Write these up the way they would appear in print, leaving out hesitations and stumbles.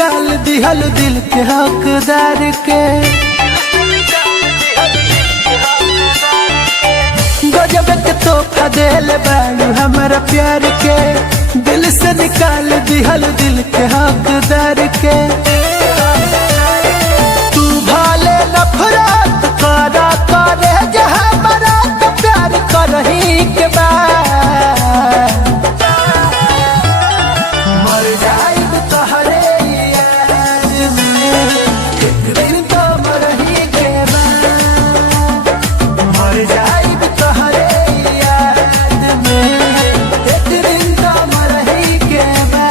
निकाल दिहल दिल के हकदार के। गजब के तोहफा देले बाड़ू हमारा प्यार के, दिल से निकाल दिहल दिल के हकदार के। तू भाले नफरत करा करे जहाँ मरा तो प्यार करही के बाद मर जाइब तोहरे याद में, एक दिन तो मरही के बाद मर जाइब तोहरे याद में, एक दिन तो मरही के बाद।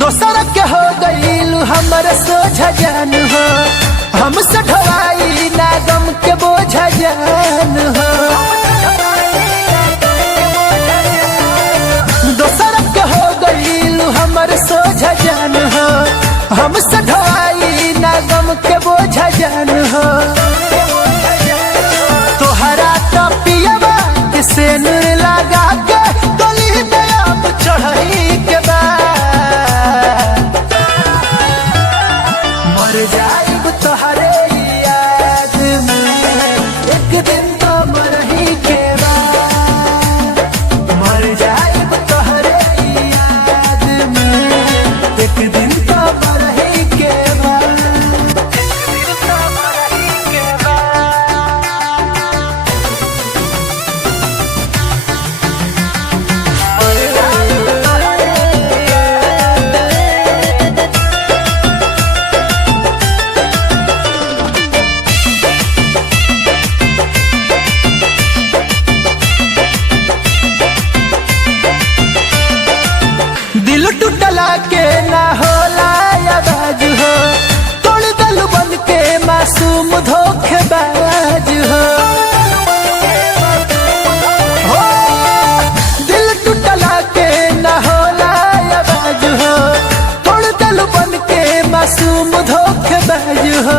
दोसर के हो गईल हमर सोझा जान हो, हमसे ढवाई ना गम के बोझा जान हो। दोसर के हो गईल हमर सोझा जान हो, हमसे ढवाई ना गम के बोझा जान हो। तोहरा तो पियवा के सेनुर लगा के गली में अब चढ़ई के बाद मर जाइब तोहरे याद में, एक दिन तो मरही के बाद मर जाइब तोहरे याद में, एक दिन तो मरही के बाद। दिल टूटला के ना होला आवाज हो, तोड़ दल बन के मासूम धोखेबाज हो। हो दिल टूटला के ना होला आवाज हो, तोड़ दल बन के मासूम धोखेबाज हो।